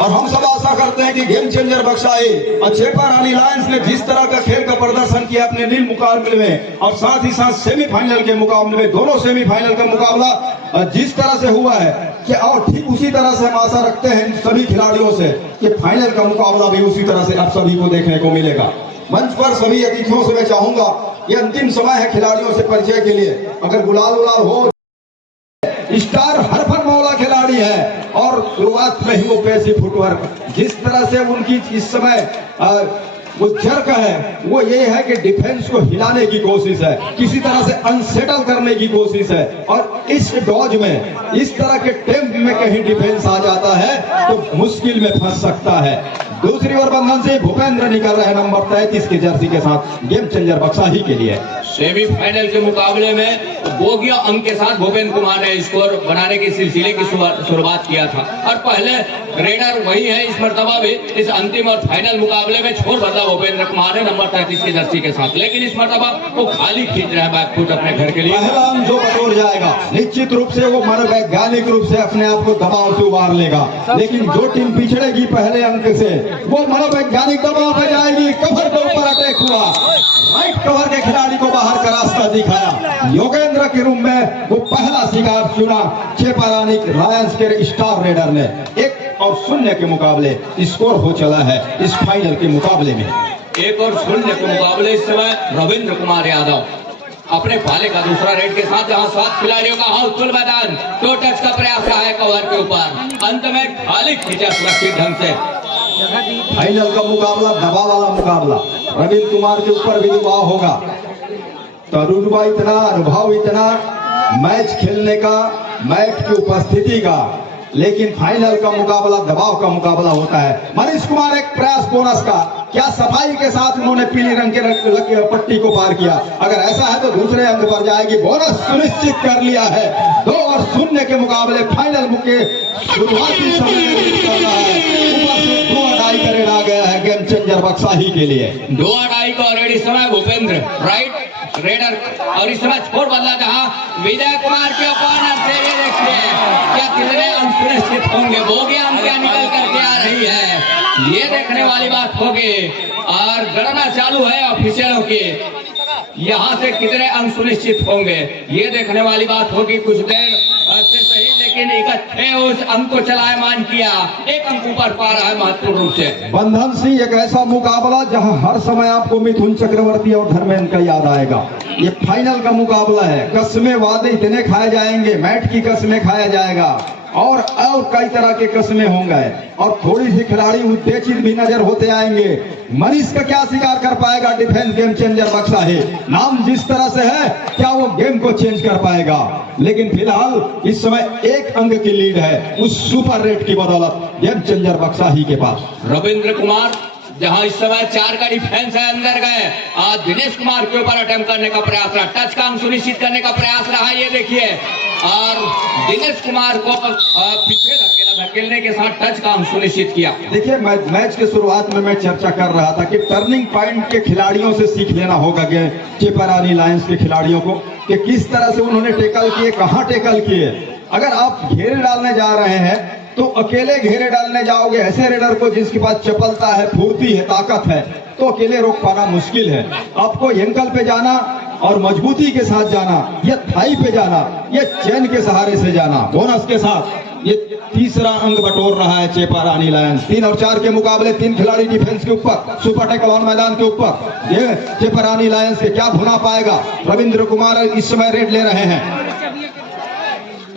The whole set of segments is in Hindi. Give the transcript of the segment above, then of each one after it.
और हम सब आशा करते हैं कि गेम चेंजर बक्साई और चेपा रानी लायंस ने जिस तरह का खेल का प्रदर्शन किया अपने नील मुकाबले में और साथ ही साथ सेमीफाइनल के मुकाबले में, दोनों सेमीफाइनल का मुकाबला जिस तरह से हुआ है कि और ठीक उसी तरह से हम आशा रखते हैं सभी खिलाड़ियों से कि फाइनल का मुकाबला भी उसी तरह से आप सभी को देखने को मिलेगा। मंच पर सभी अतिथियों से मैं चाहूंगा, ये अंतिम समय है खिलाड़ियों से परिचय के लिए। अगर गुलाल उलाल हो, स्टार हरफन मौला खिलाड़ी है और शुरुआत में ही वो पैसी फुटवर्क जिस तरह से उनकी इस समय वो जर्क है वो ये है कि डिफेंस को हिलाने की कोशिश है, किसी तरह से अनसेटल करने की कोशिश है। और इस डॉज में इस तरह के टेम्प में कहीं डिफेंस आ जाता है तो मुश्किल में फंस सकता है। दूसरी ओर बंधन से भूपेंद्र निकल रहे नंबर 33 के जर्सी के साथ गेम चेंजर बक्साही के लिए। सेमीफाइनल के मुकाबले में बोगिया अंक के साथ भूपेंद्र कुमार ने स्कोर बनाने के सिलसिले की शुरुआत किया था और पहले रेडर वही है इस मर्तबा भी। इस अंतिम और फाइनल मुकाबले में छोड़ बदला भूपेंद्र कुमार ने नंबर 33 की जर्सी के साथ, लेकिन इस मर्तबा वो खाली खींच रहे हैं बैकफुट अपने घर के लिए। पहला अंक जो बटोर जाएगा निश्चित रूप से वो मनोवैज्ञानिक रूप से अपने आप को दबाव से उबार लेगा, लेकिन जो टीम पिछड़ेगी पहले अंक से वो मनोवैज्ञानिक दबाव में जाएगी। कवर के ऊपर अटैक हुआ, राइट कवर के खिलाड़ी को बाहर का रास्ता दिखाया। योगेंद्र के रूप में वो पहला शिकार चुना चेपा रानी लायंस के स्टार रेडर ने। 1-0 के मुकाबले स्कोर हो चला है इस फाइनल के मुकाबले में। 1-0 के मुकाबले इस समय रविंद्र कुमार यादव अपने भाले का दूसरा रेड के साथ, जहां 7 खिलाड़ियों का हाउसफुल मैदान, 2 टच का प्रयास रहा है कवर के ऊपर, अंत में खाली खींचा सुरक्षित ढंग से। फाइनल का मुकाबला दबाव वाला मुकाबला, रविंद्र कुमार के ऊपर भी दबाव होगा। तरुणबा इतना अनुभव, इतना मैच खेलने का, मैच की उपस्थिति का, लेकिन फाइनल का मुकाबला दबाव का मुकाबला होता है। मनीष कुमार एक प्रयास बोनस का, क्या सफाई के साथ उन्होंने पीली रंग के पट्टी को पार किया। अगर ऐसा है तो दूसरे अंक पर जाएगी, बोनस सुनिश्चित कर लिया है। 2-0 के मुकाबले फाइनल के शुरुआती समय में कर रहा है। ऊपर से 2 अडाई करे आ गया है गेम चेंजर बक्साही के लिए। 2 अडाई को ऑलरेडी समय भूपेंद्र राइट रेडर और इस समय छोड़ बदला जहां विजय कुमार के ओपोनेंट से। ये देखिए क्या कितने अंक सुनिश्चित होंगे, बोगिया अंक क्या निकल करके आ रही है, ये देखने वाली बात होगी। और गणना चालू है ऑफिशियलों की, यहाँ से कितने अंक सुनिश्चित होंगे ये देखने वाली बात होगी। कुछ देर से सही, लेकिन इकट्ठे उस अंक को चलायमान किया, 1 अंक ऊपर पा रहा है महत्वपूर्ण रूप से। बंधन सिंह एक ऐसा मुकाबला जहां हर समय आपको मिथुन चक्रवर्ती और धर्मेंद्र का याद आएगा। ये फाइनल का मुकाबला है, कस्में वादे इतने खाए जाएंगे, मैट की कस्में खाया जाएगा और कई तरह के कस्में होंगे और थोड़ी सी खिलाड़ी उत्तेजित भी नजर होते आएंगे। मनीष का क्या शिकार कर पाएगा डिफेंस गेम चेंजर बक्साही, नाम जिस तरह से है क्या वो गेम को चेंज कर पाएगा। लेकिन फिलहाल इस समय 1 अंक की लीड है उस सुपर रेट की बदौलत गेम चेंजर बक्साही के पास। रविंद्र कुमार जहां इस समय 4 का डिफेंस है, अंदर गए, आज दिनेश कुमार के ऊपर अटेम्प्ट करने का प्रयास रहा, टच का अंक सुनिश्चित करने का प्रयास रहा, ये देखिए। और दिनेश कुमार को पीछे धकेलने के साथ टच का अंक सुनिश्चित किया। देखिए मैच के शुरुआत में मैं चर्चा कर रहा था कि टर्निंग पॉइंट के खिलाड़ियों से सीख लेना होगा चेपा रानी लायंस के खिलाड़ियों को कि किस तरह से उन्होंने टेकल किए, कहां टेकल किए। अगर आप घेरे डालने जा रहे हैं तो अकेले घेरे डालने जाओगे ऐसे रेडर को जिसके पास चपलता है, फुर्ती है, ताकत है, तो अकेले रोक पाना मुश्किल है। आपको एंकल पे जाना और मजबूती के साथ जाना, या थाई पे जाना, या चैन के सहारे से जाना, बोनस के साथ। ये तीसरा अंक बटोर रहा है चेपा रानी लायंस। 3 और 4 के मुकाबले 3 खिलाड़ी डिफेंस के ऊपर, सुपर टेकल ऑन मैदान के ऊपर। ये चेपा रानी लायंस के क्या भुना पाएगा। रविंद्र कुमार इस समय रेड ले रहे हैं।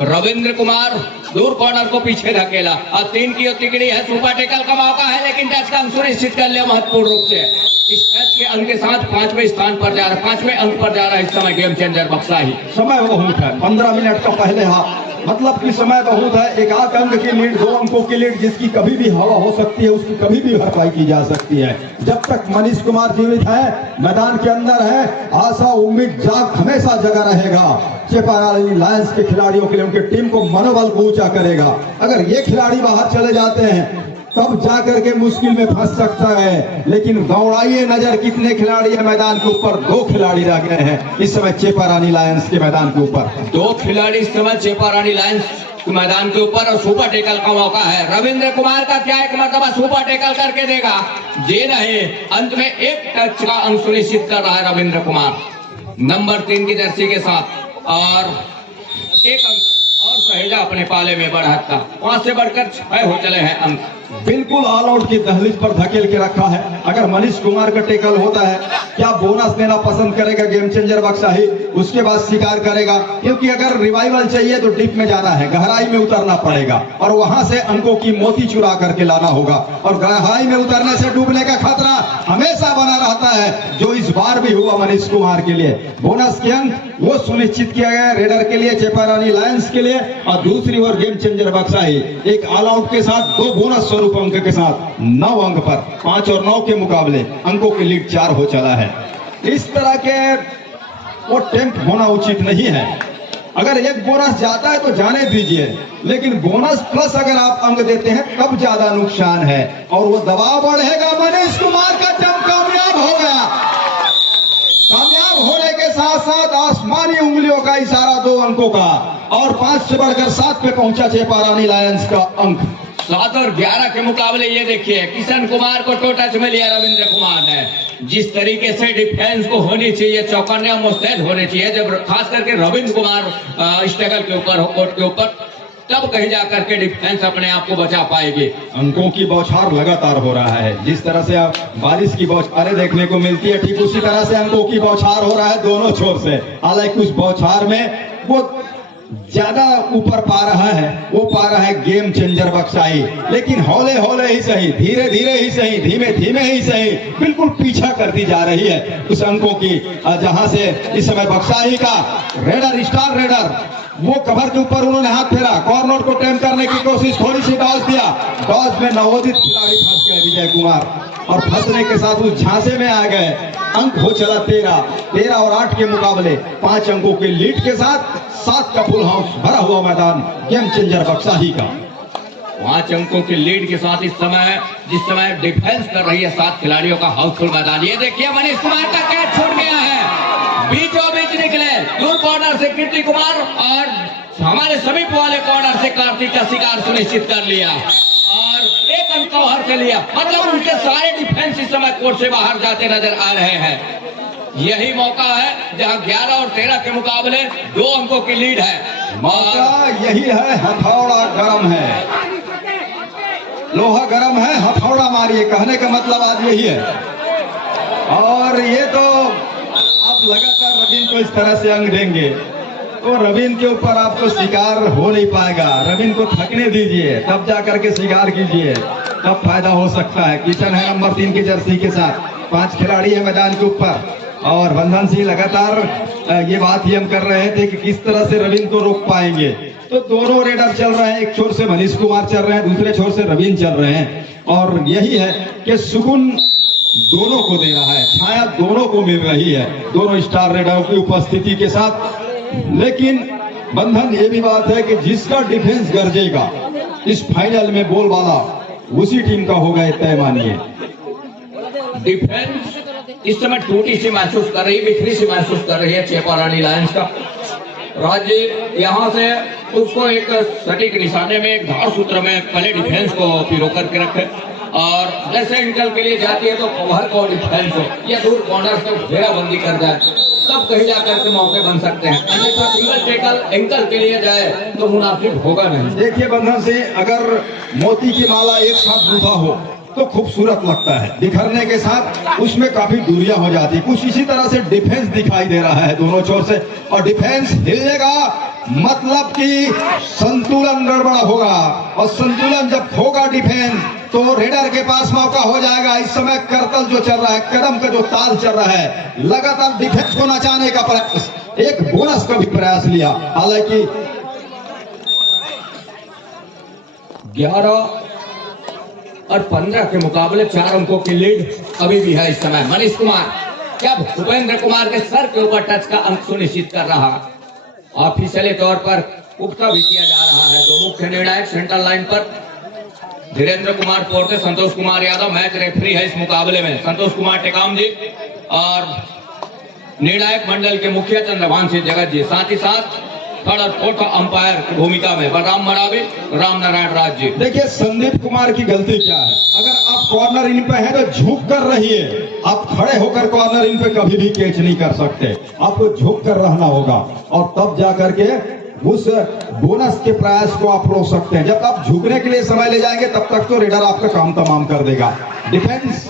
रविंद्र कुमार दूर कॉर्नर को पीछे धकेला और 3 की तिकड़ी है, सुपर टेकल का मौका है, लेकिन टच का अंक सुनिश्चित कर लिया महत्वपूर्ण रूप से। इस टच के अंक के साथ 5वें स्थान पर जा रहा है, 5वें अंक पर जा रहा है इस समय गेम चेंजर बक्साही। समय बहुत है, 15 मिनट का पहले हाफ, मतलब कि समय बहुत है। 1 आध अंक की लीड, 2 अंकों की लीड जिसकी कभी भी हवा हो सकती है, उसकी कभी भी भरपाई की जा सकती है। जब तक मनीष कुमार जीवित है, मैदान के अंदर है, आशा उम्मीद जाग हमेशा जगा रहेगा। चेपा रानी लायंस के खिलाड़ियों के लिए उनकी टीम को मनोबल ऊंचा करेगा। अगर ये खिलाड़ी बाहर चले जाते हैं तब जाकर के मुश्किल में फंस सकता है। लेकिन दौड़ाइए नजर, कितने खिलाड़ी है मैदान के ऊपर, 2 खिलाड़ी रह गए हैं इस समय चेपा रानी लायंस के मैदान के ऊपर। 2 खिलाड़ी इस समय चेपा रानी लायंस मैदान के ऊपर और सुपर टेकल का मौका है। रविंद्र कुमार का क्या एक मरतबा सुपर टेकल करके देगा, जे रहे अंत में एक टच का अंक सुनिश्चित कर रहा है रविंद्र कुमार नंबर 3 की जर्सी के साथ, और एक अंक और सहेजा अपने पाले में बढ़ाता। 5 से बढ़कर 6 हो चले हैं अंक। बिल्कुल ऑल आउट की दहलीज पर धकेल के रखा है। अगर मनीष कुमार का टेकल होता है, क्या बोनस देना पसंद करेगा गेम चेंजर बक्साही, उसके बाद शिकार करेगा, क्योंकि अगर रिवाइवल चाहिए तो डीप में जाना है, गहराई में उतरना पड़ेगा और वहां से अंकों की मोती चुरा करके लाना होगा, और गहराई में उतरने से डूबने का खतरा हमेशा बना रहता है, जो इस बार भी हुआ मनीष कुमार के लिए। बोनस के अंक वो सुनिश्चित किया गया रेडर के लिए, चेपारानी लायंस के लिए, और दूसरी ओर गेम चेंजर बक्साही एक ऑल आउट के साथ 2 बोनस स्वरूप अंक के साथ 9 अंक पर 5 और 9 के मुकाबले अंकों की लीड 4 हो चला है। इस तरह के वो टेम्प होना उचित नहीं है। अगर एक बोनस जाता है तो जाने दीजिए, लेकिन बोनस प्लस अगर आप अंक देते हैं तब ज्यादा नुकसान है, और वो दबाव बढ़ेगा। मनीष कुमार का जंप कामयाब हो गया। कामयाब होने के साथ साथ आसमानी उंगलियों का इशारा 2 अंकों का, और 5 से बढ़कर 7 पे पहुंचा चेपारानी लायंस का अंक। 7 और 11 के मुकाबले ये देखिए, किशन कुमार को टो टच में लिया रविंद्र कुमार ने। जिस तरीके से डिफेंस को होनी चाहिए, चौकन्ना मुस्तैद होने चाहिए, जब खास करके रविंद्र कुमार स्ट्रगल के ऊपर हो, कोर्ट के ऊपर, तब कहीं जाकर के डिफेंस अपने आप को बचा पाएगी। अंकों की बौछार लगातार हो रहा है। जिस तरह से आप बारिश की बौछारें देखने को मिलती है, ठीक उसी तरह से अंकों की बौछार हो रहा है दोनों छोर से। हालांकि उस बौछार में वो ज्यादा ऊपर पा रहा है, वो पा रहा है गेम चेंजर बक्साही, लेकिन हौले हौले ही सही, धीरे धीरे ही सही, धीमे धीमे ही सही, बिल्कुल पीछा करती जा रही है उस अंकों की, जहां से इस समय बक्साही का रेडर, स्टार रेडर, वो कवर के ऊपर उन्होंने हाथ फेरा, कॉर्नर को टेम करने की कोशिश, थोड़ी सी डॉज दिया, डॉज में नवोदित खिलाड़ी फंस गए विजय कुमार, और फंसने के साथ उस झांसे में आ गए। अंक हो चला 13 और 8 के मुकाबले 5 अंकों के लीड के साथ 7 का फुल हाउस भरा हुआ मैदान गेम चेंजर बक्साही का। 5 अंकों की लीड के साथ इस समय, जिस समय डिफेंस कर रही है 7 खिलाड़ियों का हाउसफुल मैदान। ये देखिए मनीष कुमार का कैच छूट गया है, बीचों बीच निकले, दूर कॉर्नर से कीर्ति कुमार और हमारे समीप वाले कॉर्नर से कार्तिक का शिकार सुनिश्चित कर लिया, और एक अंक को हर से लिया। मतलब उनके सारे डिफेंस इस समय कोर्ट से बाहर जाते नजर आ रहे हैं। यही मौका है जहां 11 और 13 के मुकाबले 2 अंकों की लीड है। मौका यही है, हथौड़ा गरम है, लोहा गरम है, हथौड़ा मारिए, कहने का मतलब आज यही है। और ये तो आप लगातार रवीन को इस तरह से अंक देंगे तो रवीन के ऊपर आपको शिकार हो नहीं पाएगा। रवीन को थकने दीजिए, तब जाकर के शिकार कीजिए, तब फायदा हो सकता है। किशन है नंबर 3 की जर्सी के साथ, 5 खिलाड़ी है मैदान के ऊपर, और बंधन सिंह लगातार ये बात ही हम कर रहे थे कि किस तरह से रवीन को रोक पाएंगे। तो दोनों रेडर चल रहे हैं, एक छोर से मनीष कुमार चल रहे हैं, दूसरे छोर से रवीन चल रहे हैं, और यही है कि सुकून दोनों को दे रहा है, छाया दोनों को मिल रही है, दोनों स्टार रेडरों की उपस्थिति के साथ। लेकिन बंधन ये भी बात है कि जिसका डिफेंस गरजेगा इस फाइनल में बोल वाला, उसी टीम का होगा, तय मानिए। डिफेंस इस समय टूटी सी महसूस कर रही है, बिखरी सी महसूस कर रही है चेपारानी लायंस का। राज्य यहाँ से उसको एक सटीक निशाने में, एक धार सूत्र में पहले डिफेंस को पिरो करके रखे, और जैसे एंकल के लिए जाती है तो कवर को डिफेंस हो या दूर कॉर्नर को घेराबंदी कर जाए, तब कहीं जाकर के मौके बन सकते हैं। अन्यथा सिंगल टेकल एंकल के लिए जाए तो मुनासिब होगा नहीं। देखिए बंधन से, अगर मोती की माला एक साथ गूंथा हो तो खूबसूरत लगता है, बिखरने के साथ उसमें काफी दूरियां हो जाती है। कुछ इसी तरह से डिफेंस दिखाई दे रहा है दोनों छोर से, और डिफेंस हिलेगा मतलब कि संतुलन गड़बड़ होगा, और संतुलन जब होगा डिफेंस तो रेडर के पास मौका हो जाएगा। इस समय करतल जो चल रहा है, कदम का जो ताल चल रहा है, लगातार डिफेंस को नचाने का प्रयास, एक बोनस का भी प्रयास लिया। हालांकि 11 और 15 के मुकाबले 4 अंकों की लीड अभी भी है इस समय। मनीष कुमार क्या भूपेंद्र कुमार के सर के ऊपर टच का अंक सुनिश्चित कर रहा, ऑफिशियली तौर पर पुख्ता भी किया जा रहा है। दो मुख्य निर्णायक सेंट्रल लाइन पर धीरेन्द्र कुमार पोर्ते, संतोष कुमार यादव मैच रेफरी है इस मुकाबले में, संतोष कुमार टेकाम जी, और निर्णायक मंडल के मुखिया चंद्रभान सिंह जगत जी। साथ ही साथ थर्ड और फोर्थ अंपायर की भूमिका में बलराम मरावी, राम नारायण राज जी। देखिए संदीप कुमार की गलती क्या है, अगर आप कॉर्नर इन पे है तो झुक कर रहिए, आप खड़े होकर कॉर्नर इन पे कभी भी कैच नहीं कर सकते, आपको झुक कर रहना होगा और तब जा करके उस बोनस के प्रयास को आप रोक सकते हैं। जब आप झुकने के लिए समय ले जाएंगे तब तक तो रेडर आपका काम तमाम कर देगा। डिफेंस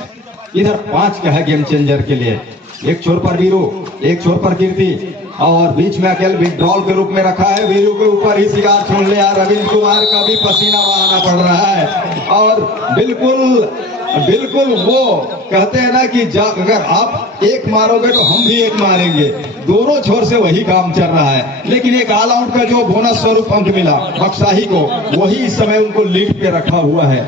इधर 5 का है गेम चेंजर के लिए, एक छोर पर वीरू, एक छोर पर कीर्ति और बीच में अकेले विड्रॉल के रूप में रखा है। वीरू के ऊपर ही शिकार छोड़ लिया, रविंद्र कुमार का भी पसीना बहाना पड़ रहा है और बिल्कुल वो कहते हैं ना कि अगर आप एक मारोगे तो हम भी एक मारेंगे, दोनों छोर से वही काम चल रहा है। लेकिन एक ऑल आउट का जो बोनस स्वरूप अंक मिला बक्साही को, वही इस समय उनको लीड पे रखा हुआ है,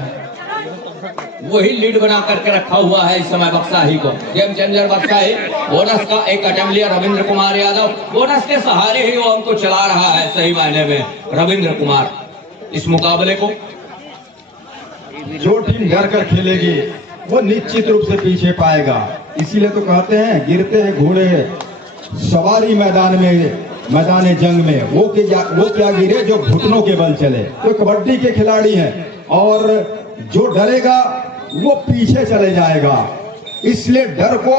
वही लीड बना करके रखा हुआ है इस समय बक्साही को। गेम चेंजर बक्साही बोनस का एक अटेम्प्ट लिया रविंद्र कुमार यादव, बोनस के सहारे ही वो हमको चला रहा है सही मायने में रविंद्र कुमार। इस मुकाबले को जो टीम डर कर खेलेगी वो निश्चित रूप से पीछे पाएगा। इसीलिए तो कहते हैं गिरते हैं घोड़े सवारी मैदान जंग में, वो क्या गिरे जो घुटनों के बल चले। तो कबड्डी के खिलाड़ी हैं और जो डरेगा वो पीछे चले जाएगा, इसलिए डर को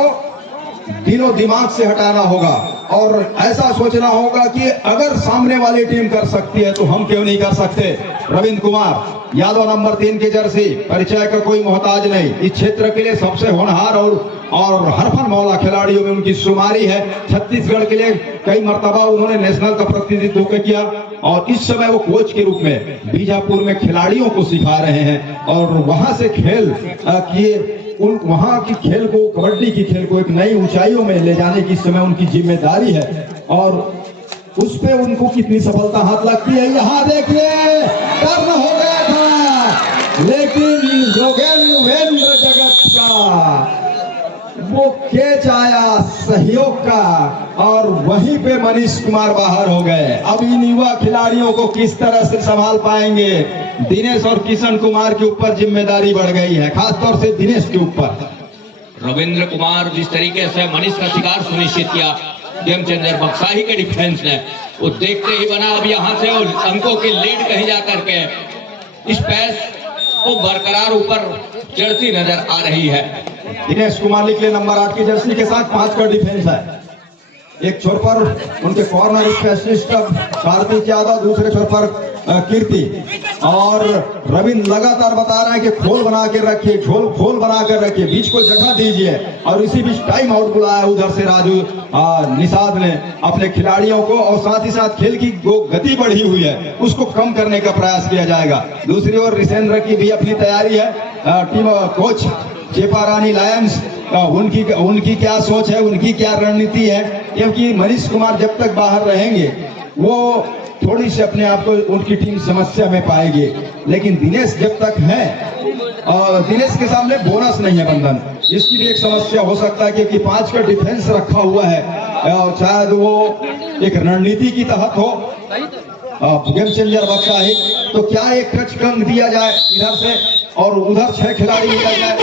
दिलो दिमाग से हटाना होगा और ऐसा सोचना होगा कि अगर सामने वाली टीम कर सकती है तो हम क्यों नहीं कर सकते। रविंद्र कुमार यादव नंबर 3 की जर्सी, परिचय का कोई मोहताज नहीं, इस क्षेत्र के लिए सबसे होनहार और हरफन मौला खिलाड़ियों में उनकी शुमारी है। छत्तीसगढ़ के लिए कई मर्तबा उन्होंने नेशनल का प्रतिनिधित्व किया और इस समय वो कोच के रूप में बीजापुर में खिलाड़ियों को सिखा रहे हैं और वहां से खेल किए वहां की खेल को, कबड्डी की खेल को एक नई ऊंचाइयों में ले जाने की समय उनकी जिम्मेदारी है और उस पे उनको कितनी सफलता हाथ लगती है। यहाँ देखिए टर्न हो गया था लेकिन योगेंद्र जगत का वो कैच आया सहयोग का और वहीं पे मनीष कुमार बाहर हो गए। अब इन युवा खिलाड़ियों को किस तरह से संभाल पाएंगे, दिनेश और किशन कुमार के ऊपर जिम्मेदारी बढ़ गई है, खासतौर से दिनेश के ऊपर। रविंद्र कुमार जिस तरीके से मनीष का शिकार सुनिश्चित किया गेम चेंजर बक्साही के डिफेंस ने, वो देखते ही बना अब यहाँ से अंकों की लीड कहीं जा करके इस पैस को बरकरार ऊपर चढ़ती नजर आ रही है। दिनेश कुमार निकले नंबर 8 की जर्सी के साथ 5 का डिफेंस है। एक छोर पर उनके कॉर्नर स्पेशलिस्ट कार्तिक यादव, दूसरे छोर पर कीर्ति और रविंद्र लगातार बता रहे हैं कि खोल बना के रखिए, खोल बना कर रखिए, बीच को जगह दीजिए और इसी बीच टाइम आउट बुलाया उधर से राजू निषाद ने अपने खिलाड़ियों को और साथ ही साथ खेल की जो गति बढ़ी हुई है उसको कम करने का प्रयास किया जाएगा। दूसरी ओर रिसेंद्र की भी अपनी तैयारी है, टीम कोच चेपा रानी लायंस उनकी क्या सोच है, उनकी क्या रणनीति है, क्योंकि मनीष कुमार जब तक बाहर रहेंगे वो थोड़ी सी अपने आप को उनकी टीम समस्या में पाएगी, लेकिन दिनेश जब तक है और दिनेश के सामने बोनस नहीं है बंधन, इसकी भी एक समस्या हो सकता है क्योंकि 5 का डिफेंस रखा हुआ है और शायद वो एक रणनीति की तहत हो गेम चेंजर बक्सा है। तो क्या एक टच कम दिया जाए इधर से और उधर 6 खिलाड़ी निकल जाए।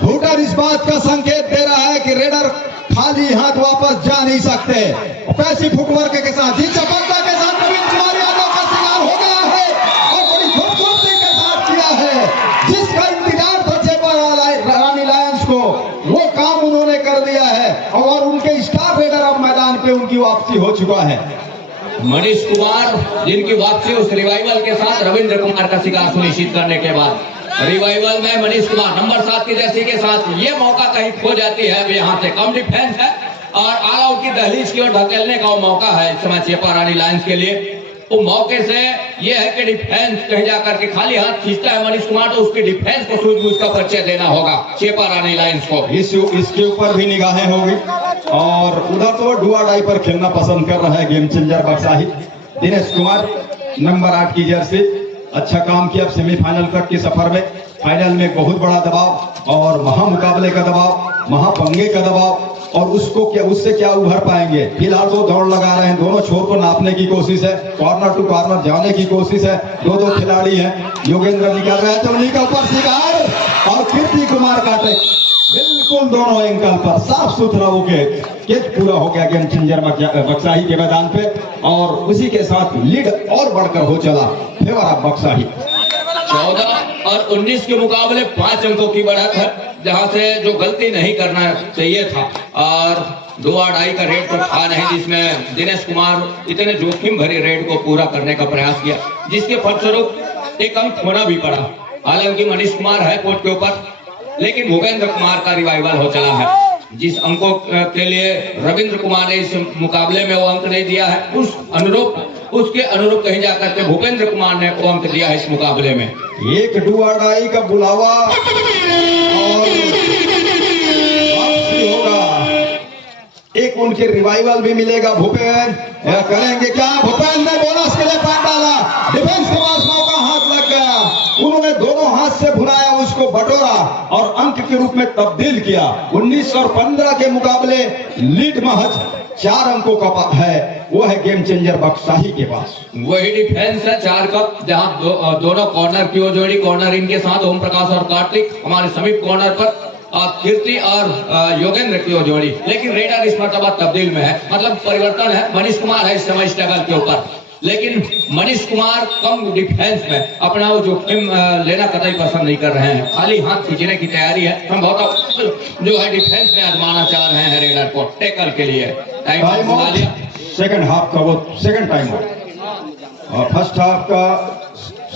शूटर इस बात का संकेत दे रहा है कि रेडर खाली हाथ वापस जा नहीं सकते। पैसी फुटवर्क के साथ ही सफलता के साथ रविंद्र कुमार यादव का शिकार हो गया है और बड़ी खूबसूरती के साथ किया है, जिसका इंतजार था चेपा रानी लायंस को, वो काम उन्होंने कर दिया है और उनके स्टार रेडर अब मैदान पे उनकी वापसी हो चुका है। मनीष कुमार जिनकी वापसी उस रिवाइवल के साथ रविंद्र कुमार का शिकार सुनिश्चित करने के बाद रिवाइवल में मनीष कुमार नंबर 7 की जर्सी के साथ ये मौका कहीं खो जाती है। अब यहाँ से कम डिफेंस है और ऑल आउट की दहलीज की ओर धकेलने का वो मौका है इस समय चेपा रानी लायंस के लिए। वो मौके से ये है कि डिफेंस कहीं जाकर के खाली हाथ खींचता है मनीष कुमार, तो उसकी डिफेंस को सूझबूझ का परिचय देना होगा चेपा रानी लायंस को। इसके ऊपर भी निगाहें होगी और उधर तो डुआ डाई पर खेलना पसंद कर रहा है गेम चेंजर बक्साही। दिनेश कुमार नंबर 8 की जर्सी, अच्छा काम किया सेमीफाइनल तक के सफर में। फाइनल में बहुत बड़ा दबाव और महामुकाबले का दबाव, महापंगे का दबाव और उससे क्या उभर पाएंगे। फिलहाल तो दौड़ लगा रहे हैं, दोनों छोर को नापने की कोशिश है, कॉर्नर टू कॉर्नर जाने की कोशिश है। दो खिलाड़ी हैं, योगेंद्र निकल रहे हैं तो उन्हीं का ऊपर शिकार और कीर्ति कुमार काटे बिल्कुल दोनों एंकल पर साफ सुथरा विकेट। कैच पूरा हो गया गेम चेंजर बक्साही के मैदान पे, और उसी के साथ लीड और बढ़कर हो चला फेवर ऑफ बक्साही। 14 और 19 के मुकाबले 5 अंकों की बढ़त है, जहां से जो गलती नहीं करना चाहिए था, और 2-2 का रेड तो था नहीं, जिसमें दिनेश कुमार इतने जोखिम भरे रेड को पूरा करने का प्रयास किया, जिसके फलस्वरूप एक अंक होना भी पड़ा। हालांकि मनीष कुमार है कोर्ट के ऊपर, लेकिन भूपेंद्र कुमार का रिवाइवल हो चला है। जिस अंकों के लिए रविंद्र कुमार ने इस मुकाबले में वो अंक नहीं दिया है, उसके अनुरूप कहीं जाकर के भूपेंद्र कुमार ने वो अंक दिया है इस मुकाबले में। एक डुआडाई का बुलावा और वापसी होगा, एक उनके रिवाइवल भी मिलेगा। भूपेंद्र करेंगे क्या? भूपेंद्र ने बोनस के लिए पैर डाला, डिफेंस के पास मौका हाथ लग गया, उन्होंने दोनों हाथ से भुनाया, उसको बटोरा और अंक के रूप में तब्दील किया। 19 और 15 के मुकाबले लीड महज 4 अंकों का है, वो है गेम चेंजर बक्साही के पास। वही डिफेंस है 4 का, जहां दोनों कॉर्नर की वो जोड़ी, कॉर्नर इनके साथ ओम प्रकाश और कार्तिक, हमारे समीप कॉर्नर पर कीर्ति और योगेंद्र की वो जोड़ी। लेकिन रेडर इस मर्तबा तब्दील में है, मतलब परिवर्तन है। मनीष कुमार है इस समय स्टेबल के ऊपर, लेकिन मनीष कुमार कम डिफेंस में अपना वो जोखिम लेना कतई पसंद नहीं कर रहे हैं, खाली हाथ खींचने की तैयारी है। संभवतः जो है डिफेंस में आजमाना चाह रहे हैं रेडर को टैकल के लिए। टाइम आउट लिया, सेकंड हाफ का वो सेकंड टाइम आउट और फर्स्ट हाफ का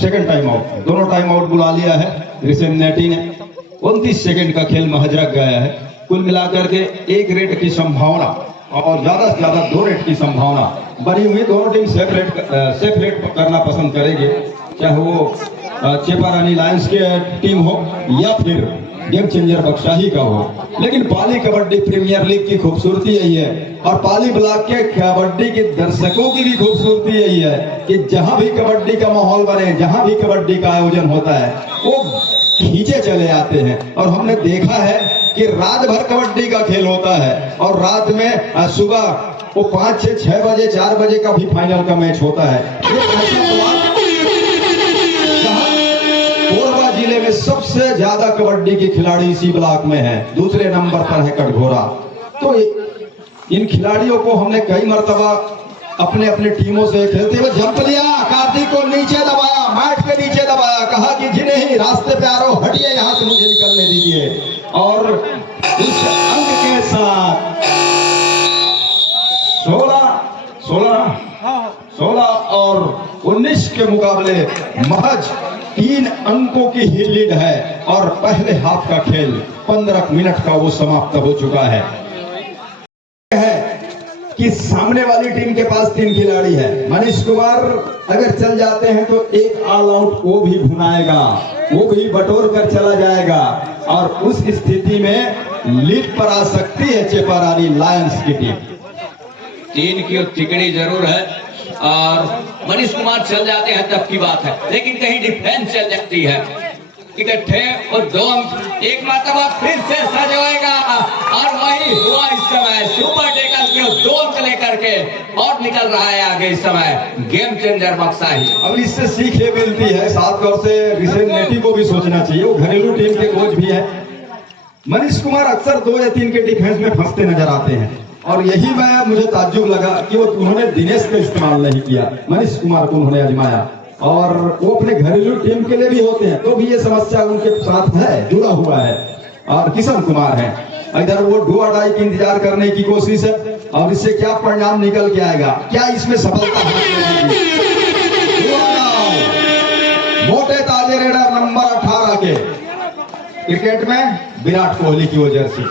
सेकंड टाइम आउट, दोनों टाइम आउट बुला लिया है रिसेन नेटी ने। 29 सेकंड का खेल महज रख गया है। कुल मिलाकर के 1 रेड की संभावना और ज्यादा से ज्यादा 2 रेड की संभावना बनी हुई। दोनों टीम सेफ रेड करना पसंद करेंगे, चाहे वो चेपारानी लायंस की टीम हो या फिर गेम चेंजर बक्साही का हो। लेकिन पाली कबड्डी प्रीमियर लीग की खूबसूरती यही है, और पाली ब्लॉक के कबड्डी के दर्शकों की भी खूबसूरती यही है कि जहां भी कबड्डी का माहौल बने, जहां भी कबड्डी का आयोजन होता है, वो खींचे चले आते हैं। और हमने देखा है कि रात भर कबड्डी का खेल होता है, और रात में सुबह वो 5, 6, 6 बजे 4 बजे का भी फाइनल का मैच होता है। कोरबा जिले में सबसे ज्यादा कबड्डी के खिलाड़ी इसी ब्लॉक में है, दूसरे नंबर पर है कटघोरा। तो इन खिलाड़ियों को हमने कई मर्तबा अपने अपने टीमों से खेलते हुए जंप लिया, कार्तिक को नीचे दबाया, मैट के नीचे दबाया, कहा कि जिन्हें ही रास्ते पे आ रहे हो हटिए यहां से, मुझे निकलने दीजिए। और इस अंक के साथ 16 और 19 के मुकाबले महज 3 अंकों की ही लीड है, और पहले हाफ का खेल 15 मिनट का वो समाप्त हो चुका है कि सामने वाली टीम के पास 3 खिलाड़ी है। मनीष कुमार अगर चल जाते हैं तो एक ऑल आउट वो भी भुनाएगा, वो भी बटोर कर चला जाएगा, और उस स्थिति में लीड पर आ सकती है चेपारानी लायंस की टीम। 3 की तिकड़ी जरूर है, और मनीष कुमार चल जाते हैं तब की बात है, लेकिन कहीं डिफेंस चल जाती है इकट्ठे, और 2 अंक एक मरतबा फिर से सजाएगा, और वही हुआ इस समय। सुपर टेकल के 2 अंक लेकर के और निकल रहा है आगे इस समय गेम चेंजर बक्साही। अब इससे सीख ये मिलती है, साथ तौर से रिसेन नेटी को भी सोचना चाहिए, वो घरेलू टीम के कोच भी है। मनीष कुमार अक्सर 2 या 3 के डिफेंस में फंसते नजर आते हैं, और यही मुझे ताज्जुब लगा कि उन्होंने दिनेश का इस्तेमाल नहीं किया, मनीष कुमार को उन्होंने आजमाया। और वो अपने घरेलू टीम के लिए भी होते हैं, तो भी ये समस्या उनके साथ है, जुड़ा हुआ है। और किशन कुमार है इधर, वो डू और डाई की इंतजार करने की कोशिश है, और इससे क्या परिणाम निकल के आएगा, क्या इसमें सफलता मोटे ताजे रेडर नंबर 18 के। क्रिकेट में विराट कोहली की वो जर्सी,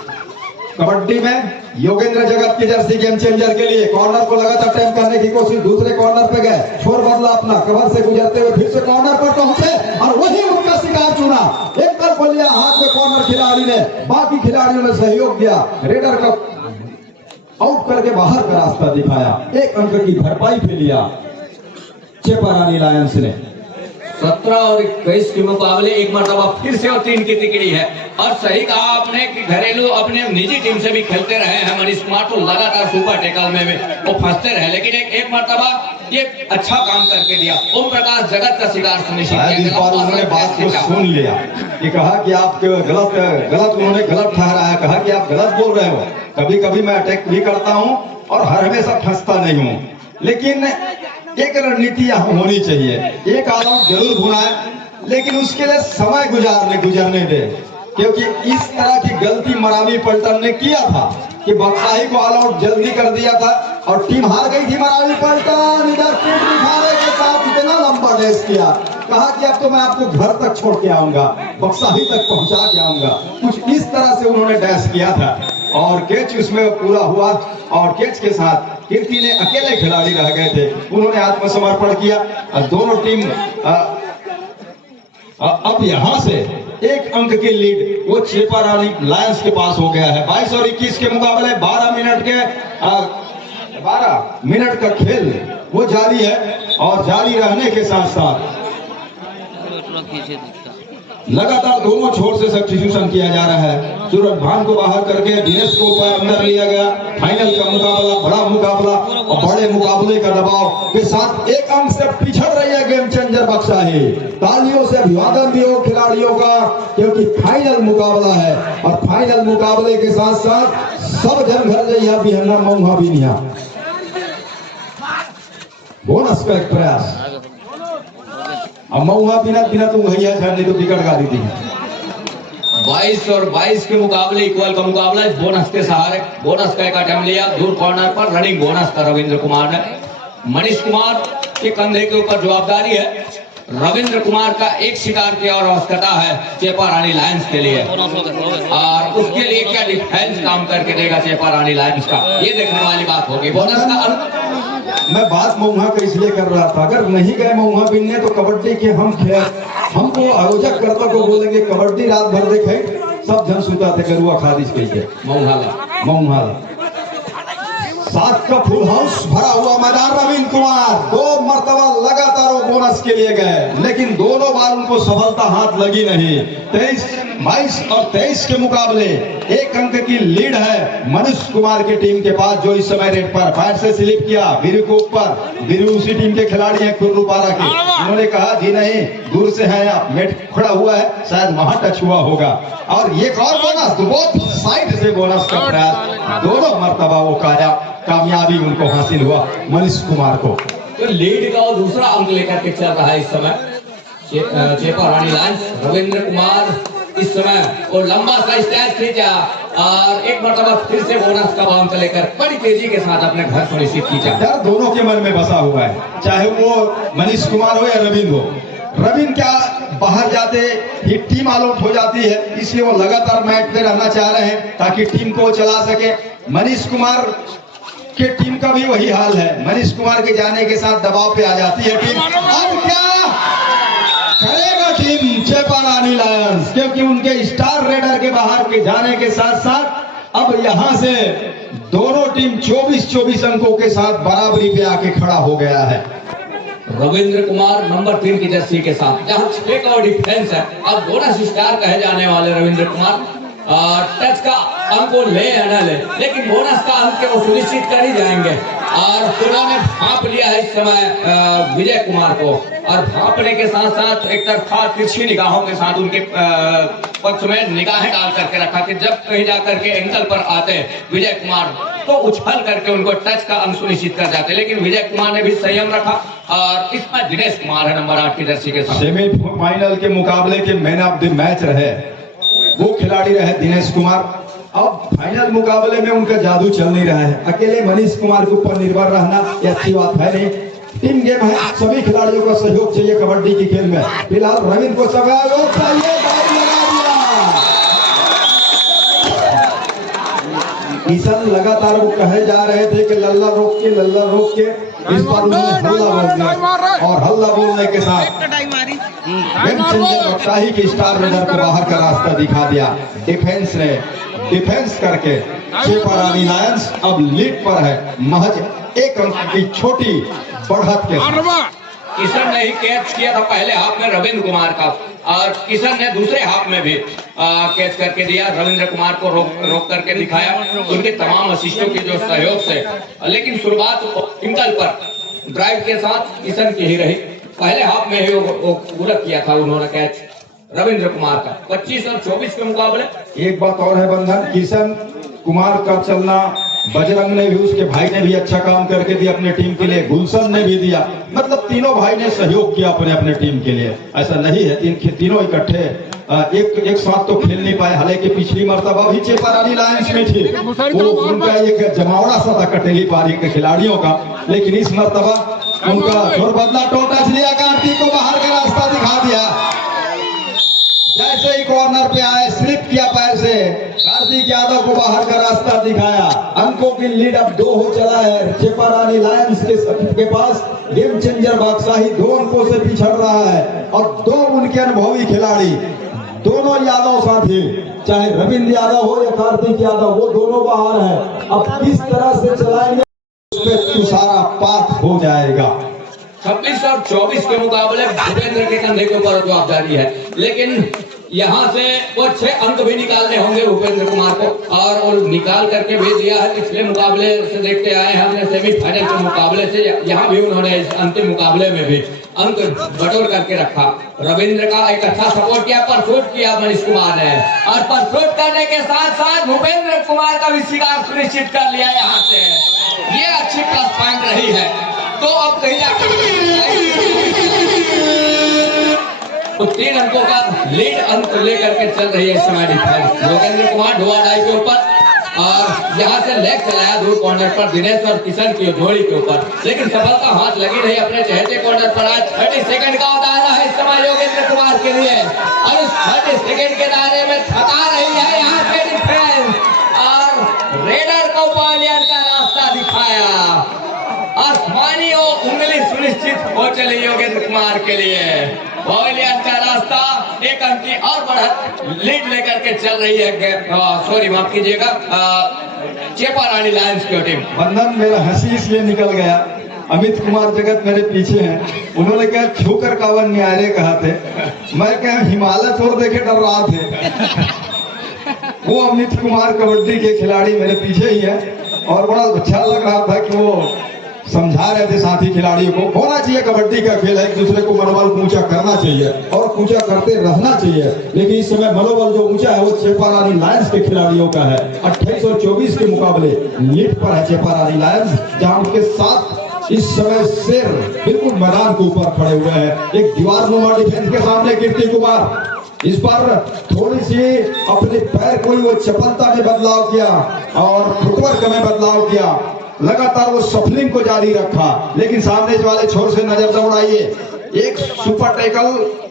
कबड्डी में योगेंद्र जगत की जर्सी गेम चेंजर के लिए। कॉर्नर को लगातार टैप करने की कोशिश, दूसरे कॉर्नर पे गए, छोर बदला अपना, कवर से गुजरते हुए फिर से कॉर्नर पर पहुंचे, और वही उनका शिकार चुना। एक तरफ लिया हाथ में कॉर्नर खिलाड़ी ने, बाकी खिलाड़ियों ने सहयोग दिया, रेडर का आउट करके बाहर का रास्ता दिखाया। 1 अंक की भरपाई पे लिया चेपारानी लायंस ने। 17 और 21 के मुकाबले एक मरतबा फिर से और 3 की तिकड़ी है। और सही कहा आपने कि घरेलू अपने निजी टीम से भी खेलते रहे हैं मनीष कुमार, तो लगातार सुपर टेकल में वो फंसते रहे, लेकिन एक मरतबा ये अच्छा काम करके दिया। ओम प्रकाश जगत का शिकार सुनिश्चित किया। उन्होंने बात को सुन लिया कि कहा कि आप गलत उन्होंने गलत ठहराया, कहा कि आप गलत बोल रहे हो, कभी कभी मैं अटैक भी करता हूं और हर हमेशा फंसता नहीं हूं, लेकिन एक रणनीति यहाँ होनी चाहिए। एक ऑल आउट जरूर भुनाए, लेकिन उसके लिए समय गुजरने दे, क्योंकि इस तरह की गलती मरावी पलटन ने किया था कि बक्साही को ऑल आउट जल्दी कर दिया था और टीम हार गई थी। मरावी पलटन इधर पीठ दिखाने के साथ इतना लंबा डैश किया, कहा कि अब तो मैं आपको घर तक छोड़ के आऊंगा, बक्साही तक पहुंचा के आऊंगा। कुछ इस तरह से उन्होंने डैश किया था और कैच उसमें पूरा हुआ और कैच के साथ कीर्ति ने अकेले खिलाड़ी रह गए थे, उन्होंने आत्मसमर्पण किया और दोनों टीम अब यहां से एक अंक की लीड वो चेपारानी लायंस के पास हो गया है। 22 और 21 के मुकाबले 12 मिनट का खेल वो जारी है और जारी रहने के साथ साथ लगातार दोनों छोर से सब्स्टिट्यूशन किया जा रहा है। सूरज भान को बाहर करके दिनेश को ऊपर अंदर लिया गया। फाइनल का मुकाबला बड़ा मुकाबला और बड़े मुकाबले का दबाव के साथ एक अंक से पिछड़ रही है गेम चेंजर बक्साही। तालियों से अभिवादन भी हो खिलाड़ियों का, क्योंकि फाइनल मुकाबला है और फाइनल मुकाबले के साथ साथ सब जन घर जइया बिहन्ना मऊहा भी निहा। बोनस का एक प्रयास अब मऊहा बिना तो भैया नहीं तो बिगड़ गा दी थी। 22 और 22 के मुकाबले इक्वल का मुकाबला इस बोनस के सहारे। बोनस का एक अटेम्प्ट लिया दूर कॉर्नर पर, रनिंग बोनस का रविंद्र कुमार ने। मनीष कुमार के कंधे के ऊपर जवाबदारी है। रविंद्र कुमार का एक शिकार की और आवश्यकता है चेपारानी लायंस के लिए, और उसके लिए क्या डिफेंस काम करके देगा चेपारानी लायंस का, ये देखने वाली बात होगी। बोनस का मैं बात मऊहा का इसलिए कर रहा था, अगर नहीं गए मऊहा बिनने तो कबड्डी के हमको आयोजक कर्ता को बोलेंगे कबड्डी रात भर देखे, सब जन सुता थे गरुआ खारिज के मऊहा। 7 का फुल हाउस भरा हुआ मैदान। रविंद्र कुमार 2 मरतबा लगातार वो बोनस के लिए गए, लेकिन दोनों बार उनको सफलता हाथ लगी नहीं। 22 और 23 के मुकाबले एक अंक की लीड है मनीष कुमार की टीम के पास, जो इस समय रेड पर फायर से स्लिप किया बिरू को ऊपर। बिरू उसी टीम के खिलाड़ी हैं कुर्रुपारा के। उन्होंने कहा जी नहीं, दूर से है, आप मेट खड़ा हुआ है, शायद वहां टच हुआ होगा। और ये और बोनस बहुत साइड से बोनस का प्रयास, दोनों मरतबा वो कामयाबी उनको हासिल हुआ मनीष कुमार को। तो लीड का और दूसरा अंक लेकर के चल रहा है इस समय चेपारानी लायंस। रविंद्र कुमार इस समय वो लंबा सा स्टैच खींचा और एक मरतबा फिर से बोनस का अंक लेकर बड़ी तेजी के साथ अपने घर सुनिश्चित खींचा। डर दोनों के मन में बसा हुआ है, चाहे वो मनीष कुमार हो या रविंद्र हो। रविंद्र क्या बाहर जाते ही टीम ऑल आउट हो जाती है, इसलिए वो लगातार मैच पे रहना चाह रहे हैं ताकि टीम को चला सके। मनीष कुमार के टीम का भी वही हाल है, मनीष कुमार के जाने के साथ दबाव पे आ जाती है टीम। अब क्या करेगा टीम चेपारानी लायंस, क्योंकि उनके स्टार रेडर के बाहर के जाने के साथ साथ अब यहां से दोनों टीम 24-24 अंकों के साथ बराबरी पे आके खड़ा हो गया है। रविंद्र कुमार नंबर 3 की जर्सी के साथ, जहां 6 का डिफेंस है। अब बोनस स्टार कहे जाने वाले रविंद्र कुमार टच का अंक को ले या न ले, लेकिन बोनस का अंक वो सुनिश्चित कर ही जाएंगे। और उन्होंने भाप लिया है इस समय विजय कुमार को, और भापने के साथ साथ एक तरफा तिरछी निगाहों के साथ उनके पक्ष में निगाहें डाल करके रखा कि जब कहीं जाकर के एंगल पर आते विजय कुमार तो उछल करके उनको टच का अंक सुनिश्चित कर जाते। लेकिन विजय कुमार ने भी संयम रखा और इसमें दिनेश कुमार है नंबर 8 की जर्सी के साथ। सेमीफाइनल के मुकाबले के मैन ऑफ द मैच रहे वो खिलाड़ी रहे दिनेश कुमार। अब फाइनल मुकाबले में उनका जादू चल नहीं रहा है, अकेले मनीष कुमार के ऊपर निर्भर रहना ये अच्छी बात है नहीं। टीम गेम है, सभी खिलाड़ियों का सहयोग चाहिए कबड्डी की खेल में। फिलहाल रविंद्र को सहयोग चाहिए, किशन लगातार वो कहे जा रहे थे कि लल्ला रोक के इस बार उन्होंने हल्ला बोल दिया और हल्ला बोलने के साथ गेम चेंजर बक्साही के स्टार रेडर को बाहर का रास्ता दिखा दिया। डिफेंस करके चेपारानी लायंस अब लीड पर है, महज एक अंक की छोटी बढ़त के साथ। किशन ने ही कैच किया था पहले हाफ में रविंद्र कुमार का, और किशन ने दूसरे हाफ में भी कैच करके दिया, रविंद्र कुमार को रोक करके दिखाया उनके तमाम असिस्टों के जो सहयोग से। लेकिन शुरुआत इंकल पर ड्राइव के साथ किशन की ही रही। पहले हाफ में ही वो पूरा किया था उन्होंने कैच। रविंद्र कुमार का 25 और 24 के मुकाबले। एक बात और है बंधन, किशन कुमार का चलना, बजरंग ने भी, उसके भाई ने भी अच्छा काम करके दिया अपने टीम के लिए, गुलशन ने भी दिया, मतलब तीनों भाई ने सहयोग किया अपने अपने टीम के लिए। ऐसा नहीं है तीनों इकट्ठे एक साथ तो खेल नहीं पाए। हालांकि पिछली मर्तबा भी चेपारानी लायंस में थी, वो उनका एक जमावड़ा सा था कटेली पारी के खिलाड़ियों का, लेकिन इस मर्तबा उनका जोर बदला, टोटच लिया, कार्तिक को बाहर का रास्ता दिखा दिया। जैसे ही कॉर्नर पे आए स्लिप किया पैर से, कार्तिक यादव को बाहर का रास्ता दिखाया। अंकों की लीड अब 2 हो चला है चेपारानी लायंस के पास। गेम चेंजर बादशाही 2 अंकों से पिछड़ रहा है और 2 उनके अनुभवी खिलाड़ी, दोनों यादव साथी, चाहे रविंद्र यादव हो या कार्तिक यादव, वो दोनों बाहर है। अब किस तरह से चलाएंगे उस पर तुषारा पात हो जाएगा। 26 और 24 के मुकाबले भूपेंद्र के कंधे के ऊपर जवाबदारी है, लेकिन यहाँ से वो 6 अंक भी निकालने होंगे भूपेंद्र कुमार को, और वो निकाल करके भी दिया है। पिछले मुकाबले से देखते आए हैं हमने सेमीफाइनल के मुकाबले से, यहाँ भी उन्होंने इस अंतिम मुकाबले में भी अंक बटोर करके रखा। रविंद्र का एक अच्छा सपोर्ट किया, परसूट किया मनीष कुमार ने, और परसूट करने के साथ साथ भूपेंद्र कुमार का भी शिकार सुनिश्चित कर लिया यहाँ से। ये अच्छी प्लस पॉइंट रही है। तो अब कहीं तो 3 अंकों का लीड अंक लेकर के चल रही है इस समय डिफेंस। योगेंद्र कुमार ढोआ डाई के ऊपर, और यहाँ से लेग चलाया दूर कॉर्नर पर दिनेश और किशन की जोड़ी के ऊपर, लेकिन सफलता हाथ लगी नहीं अपने चहेते कॉर्नर पर। आज 30 सेकंड का दायरा है इस समय योगेंद्र कुमार के लिए, और इस 30 सेकंड के दायरे में थका रही है यहाँ से डिफेंस, और रेडर को पॉइंट का रास्ता दिखाया। आसमानी और उंगली सुनिश्चित हो चली योगेंद्र कुमार के लिए। पॉइंट का रास्ता 1 अंक की और बढ़त लीड लेकर के चल रही है, सॉरी माफ कीजिएगा, चेपारानी लायंस की टीम। बंधन मेरा हंसी इसलिए निकल गया, अमित कुमार जगत मेरे पीछे हैं, उन्होंने कहा छूकर कावन न्यारे कहा थे, मैं कहा हिमालय छोड़ देखे डर रहा थे। वो अमित कुमार कबड्डी के खिलाड़ी मेरे पीछे ही है, और बड़ा अच्छा लग रहा था कि वो समझा रहे थे साथी खिलाड़ियों को, होना चाहिए कबड्डी का खेल है, एक दूसरे को मनोबल ऊंचा करना चाहिए और ऊंचा करते रहना चाहिए। लेकिन इस समय मनोबल जो ऊंचा है वो चेपारानी लायंस के खिलाड़ियों का है। 28 और 24 के मुकाबले लीड पर है चेपारानी लायंस, जहां उनके साथ इस समय शेर बिल्कुल मैदान के ऊपर खड़े हुए हैं। एक दीवार नुमा डिफेंस के सामने कीर्ति कुमार, इस पर थोड़ी सी अपने पैर को वो चपलता में बदलाव किया और फुटवर्क में बदलाव किया, लगातार वो सफलिंग को जारी रखा, लेकिन सामने वाले छोर से नजर दौड़ाइए, एक सुपर टैकल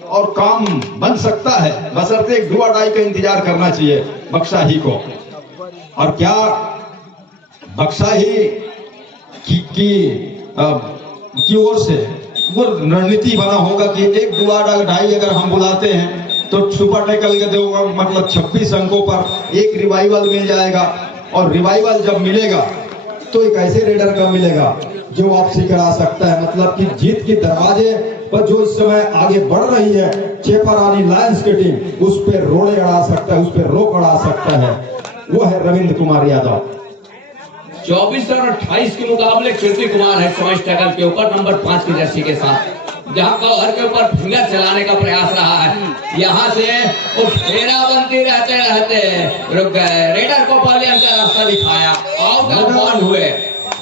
और काम बन सकता है, बशर्ते एक दुआ डाई का इंतजार करना चाहिए बक्साही को। और क्या बक्साही की ओर से वो रणनीति बना होगा कि एक दुआ डाई अगर हम बुलाते हैं तो सुपर टैकल के देगा, मतलब 26 अंकों पर एक रिवाइवल मिल जाएगा, और रिवाइवल जब मिलेगा तो एक ऐसे रेडर का मिलेगा जो वापसी करा सकता है, मतलब कि जीत के दरवाजे पर जो इस समय आगे बढ़ रही है चेपारानी लायंस की टीम, उस पर रोड़े अड़ा सकता है, उस पर रोक अड़ा सकता है, वो है रविंद्र कुमार यादव। 24 और 28 के मुकाबले कीर्ति कुमार है समय स्ट्रगल के ऊपर नंबर 5 की जर्सी के साथ, जहां कवर के ऊपर फिंगर चलाने का प्रयास रहा है। यहाँ से वो फेरा बनती रहते रुक गए, रेडर को पहले अंतर रास्ता दिखाया, आउट ऑफ बॉल हुए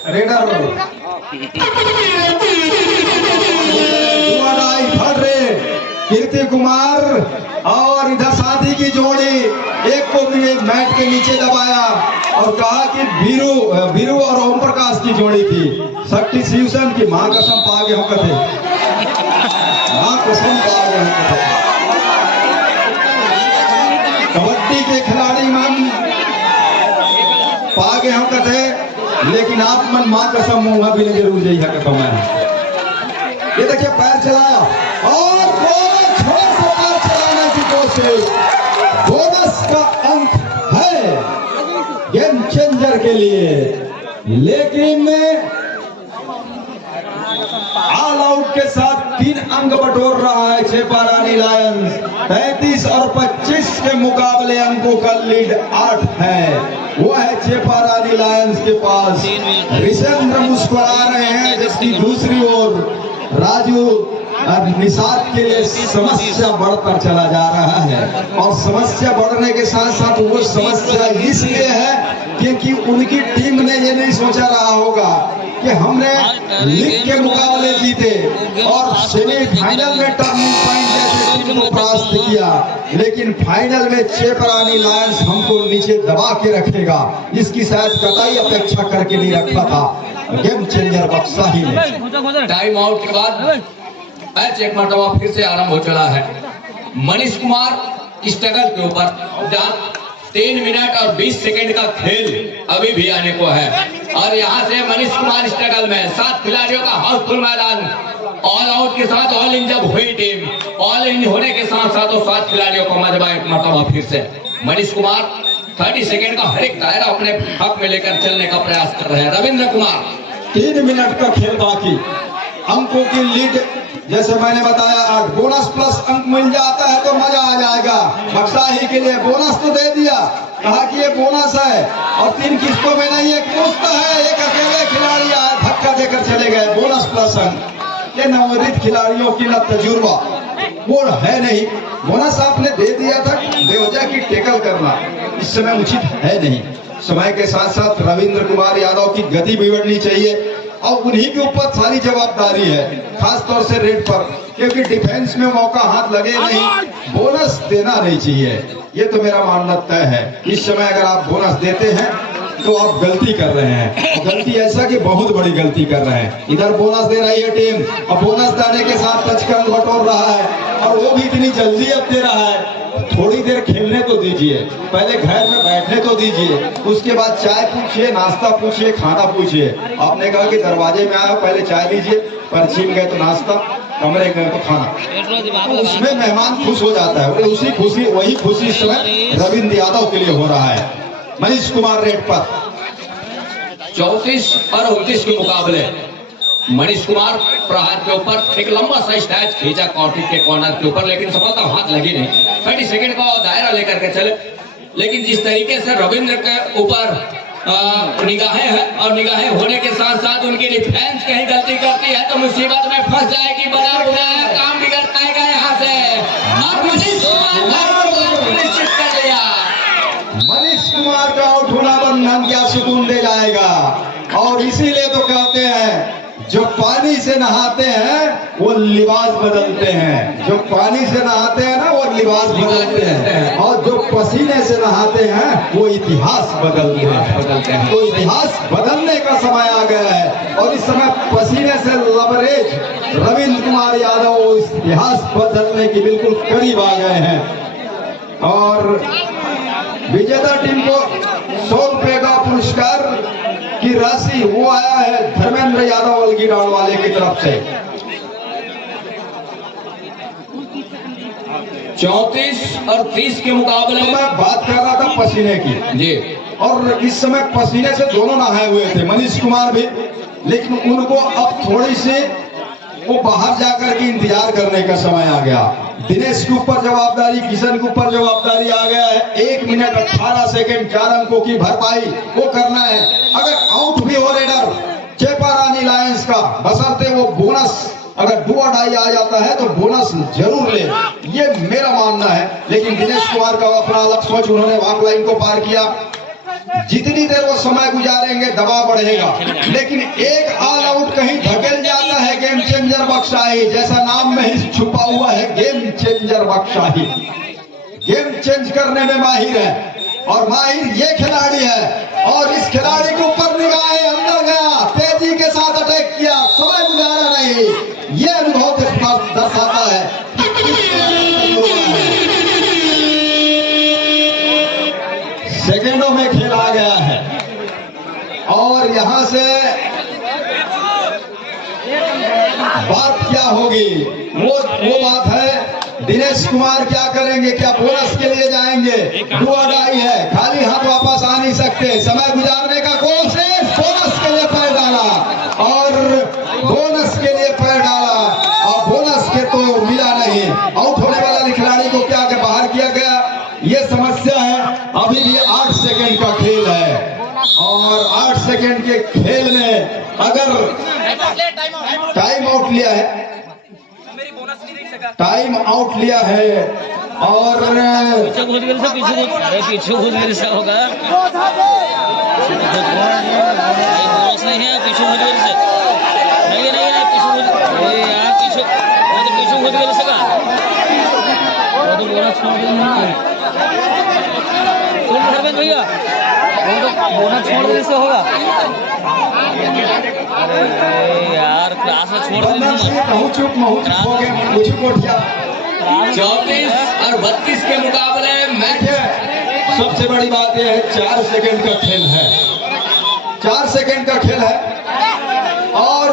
रेडर कीर्ति कुमार और इधर साथी की जोड़ी, एक को मैट के नीचे दबाया और कहा कि बीरू और ओम प्रकाश की जोड़ी थी, शक्ति शिवसन की मां कसम पा गए होकर थे, मां कसम पा गए होकर थे। कबड्डी के खिलाड़ी मन पा गए होकर थे, लेकिन आप मन मां कसम मुंह भी नहीं जरूर जाइए कहता मैं। ये देखिए पैर चलाया और छोर से पैर चलाने की कोशिश, बोनस का अंक है गेम चेंजर के लिए, लेकिन ऑल आउट के साथ 3 अंक बटोर रहा है चेपारानी लायंस। 33 और 25 के मुकाबले अंकों का लीड 8 है, वो है चेपारानी लायंस के पास। ऋषेंद्र मुस्कुरा रहे हैं, जबकि दूसरी ओर राजू अब निषाद के लिए समस्या बढ़ता चला जा रहा है, और समस्या बढ़ने के साथ साथ वो समस्या इसलिए है क्योंकि उनकी टीम ने ये नहीं सोचा रहा होगा कि हमने लीग के मुकाबले जीते और सेमीफाइनल में टर्निंग पॉइंट जैसे टीम को परास्त किया, लेकिन फाइनल में चेपरानी लायंस हमको नीचे दबा के रखेगा, इसकी शायद कतई अपेक्षा करके नहीं रखा था गेम चेंजर बक्सा ही ने। टाइम आउट के बाद मैच एक मरतबा फिर से आरंभ हो चला है। मनीष कुमार स्ट्रगल के ऊपर, जहां 3 मिनट और 20 सेकंड का खेल अभी भी आने को है, और यहाँ से मनीष कुमार स्ट्रगल में 7 खिलाड़ियों का हाउसफुल मैदान, ऑल आउट के साथ ऑल इन जब हुई टीम, ऑल इन होने के साथ साथ 7 खिलाड़ियों को मजबा एक मरतबा फिर से मनीष कुमार 30 सेकंड का हर एक दायरा अपने हक में लेकर चलने का प्रयास कर रहे हैं। रविंद्र कुमार 3 मिनट का खेल बाकी, अंकों की लीड जैसे मैंने बताया 8, बोनस प्लस अंक मिल जाता है तो मजा आ जाएगा। बक्साही के लिए बोनस तो दे दिया, कहा कि ये बोनस है, और 3 किस्तों में नहीं, एक मुफ्त है, एक अकेले खिलाड़ी आए धक्का देकर चले गए, बोनस प्लस अंक। ये नवोदित खिलाड़ियों की ना तजुर्बा वो है नहीं, बोनस आपने दे दिया था, बेवजह की टेकल करना इस समय उचित है नहीं। समय के साथ साथ रविंद्र कुमार यादव की गति बिगड़नी चाहिए, और उन्हीं के ऊपर सारी जवाबदारी है, खास तौर से रेड पर, क्योंकि डिफेंस में मौका हाथ लगे नहीं, बोनस देना नहीं चाहिए, ये तो मेरा मानना तय है। इस समय अगर आप बोनस देते हैं तो आप गलती कर रहे हैं, और गलती ऐसा कि बहुत बड़ी गलती कर रहे हैं। इधर बोनस दे रही है टीम, और बोनस देने के साथ टच कर बटोर रहा है, और वो भी इतनी जल्दी अब दे रहा है। थोड़ी देर खेलने तो दीजिए, पहले घर में बैठने तो दीजिए, उसके बाद चाय पूछिए, नाश्ता पूछिए, खाना पूछिए। आपने कहा कि दरवाजे में आया पहले चाय लीजिए, पर छीन गए तो नाश्ता, कमरे गए तो खाना, तो उसमें मेहमान खुश हो जाता है। उसी खुशी, वही खुशी इस समय रविंद्र यादव के लिए हो रहा है। मनीष कुमार रेड पर 34 और 29 के मुकाबले मनीष कुमार प्रहार के ऊपर एक लंबा सा स्टैच खींचा काउंटी के कॉर्नर के ऊपर, लेकिन सफलता हाथ लगी नहीं। 30 सेकंड का दायरा लेकर के चले, लेकिन जिस तरीके से रविंद्र के ऊपर निगाहें हैं, और निगाहें होने के साथ साथ उनकी डिफेंस कहीं गलती करती है तो मुसीबत में फंस जाएगी, बड़ा बुरा काम बिगड़ पाएगा यहाँ से। और मनीष कुमार निश्चित कर लिया, मनीष कुमार का आउट होना बंधन क्या सुकून दे जाएगा। और इसीलिए तो कहते हैं जो पानी से नहाते हैं वो लिबास बदलते हैं, जो पानी से नहाते हैं ना वो लिबास बदलते हैं, और जो पसीने से नहाते हैं वो इतिहास बदलते हैं। तो इतिहास बदलने का समय आ गया है, और इस समय पसीने से लबरेज रविंद्र कुमार यादव इतिहास बदलने की बिल्कुल करीब आ गए हैं। और विजेता टीम को 100 रुपए का पुरस्कार की राशि वो आया है धर्मेंद्र यादव अलगी डाल वाले की तरफ से। 34 और 30 के मुकाबले तो मैं बात कर रहा था पसीने की जी, और इस समय पसीने से दोनों नहाए हुए थे, मनीष कुमार भी, लेकिन उनको अब थोड़ी सी वो बाहर जाकर के इंतजार करने का समय आ गया। दिनेश के ऊपर जवाबदारी, किशन के ऊपर जवाबदारी आ गया है। 1 मिनट 18 सेकंड 4 अंकों की भरपाई वो करना है। अगर आउट भी हो रेडर चेपारानी लायंस का, बशर्ते वो बोनस अगर डू और डाई आ जाता है तो बोनस जरूर ले, ये मेरा मानना है। लेकिन दिनेश कुमार का अपना अलग सोच, उन्होंने वॉक लाइन को पार किया। जितनी देर वो समय गुजारेंगे दबाव बढ़ेगा, लेकिन एक ऑल आउट कहीं धकेल जाता है गेम चेंजर बक्साही, जैसा नाम में ही छुपा हुआ है गेम चेंजर बक्साही। गेम चेंज करने में माहिर है, और माहिर ये खिलाड़ी है, और इस खिलाड़ी के ऊपर निगाहें, अंदर गया, तेजी के साथ अटैक किया, समय गुजारा नहीं, ये अनुभव दर्शाता है। सेकेंडों में खेल आ गया है, और यहां से बात क्या होगी वो बात है दिनेश कुमार क्या करेंगे, क्या बोनस के लिए जाएंगे, डुआडाई है, खाली हाथ वापस आ नहीं सकते, समय गुजारने का कोशिश, बोनस के लिए पैर डाला, और बोनस के लिए पैर डाला, और बोनस के तो मिला नहीं। आउट होने वाला खिलाड़ी को क्या के बाहर किया गया, ये समस्या है। अभी भी 8 सेकंड का खेल है, और 8 सेकंड के खेल में अगर टाइम आउट लिया है टाइम आउट लिया है और पीछे घुस गेल से पीछे घुस गेल से होगा बोनस नहीं है पीछे घुस गेल से नहीं पीछे घुस यार पीछे वो तो पीछे घुस गेल से का वो तो बोनस छोड़ दिया नहीं छोड़ धर्मेंद्र भैया वो तो बोनस छोड़ देने से होगा अरे यार क्लास में छोड़ बंधन देने से बहुत चुप हो गए मुझे कोठिया 34 और 32 के मुकाबले मैच देखिए सबसे बड़ी बात यह है 4 सेकंड का खेल है 4 सेकंड का खेल है और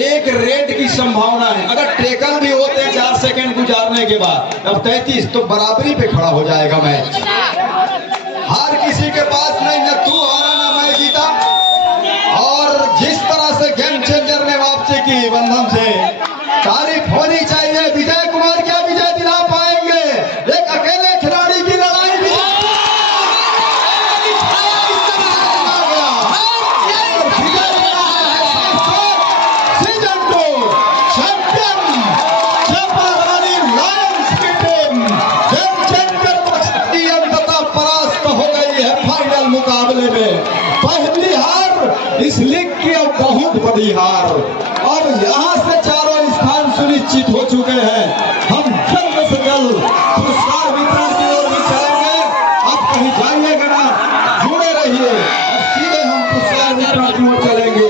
एक रेड की संभावना है अगर टेकल भी होते हैं 4 सेकंड गुजारने के बाद अब 33 तो बराबरी पे खड़ा हो जाएगा मैच हार किसी के पास नहीं न तू हारा ना मैं जीता और जिस तरह से गेम चेंजर ने वापसी की बंधन से तारीफ होनी चाहिए विजय कुमार क्या विजय दिला पाएंगे एक अकेले खिलाड़ी की लड़ाई भी सीजन 2 चैंपियन छेपारानी लायंस की टीम गेम चेंजर की अंततः परास्त हो गई है फाइनल मुकाबले में पहली हार इस लीग की अब बहुत बड़ी हार और यहाँ से चारों स्थान सुनिश्चित हो चुके हैं हम जल्द से जल्द पुरस्कार वितरण की ओर भी चलेंगे आप कहीं जाइएगा ना जुड़े रहिए और सीधे हम पुरस्कार वितरण की ओर चलेंगे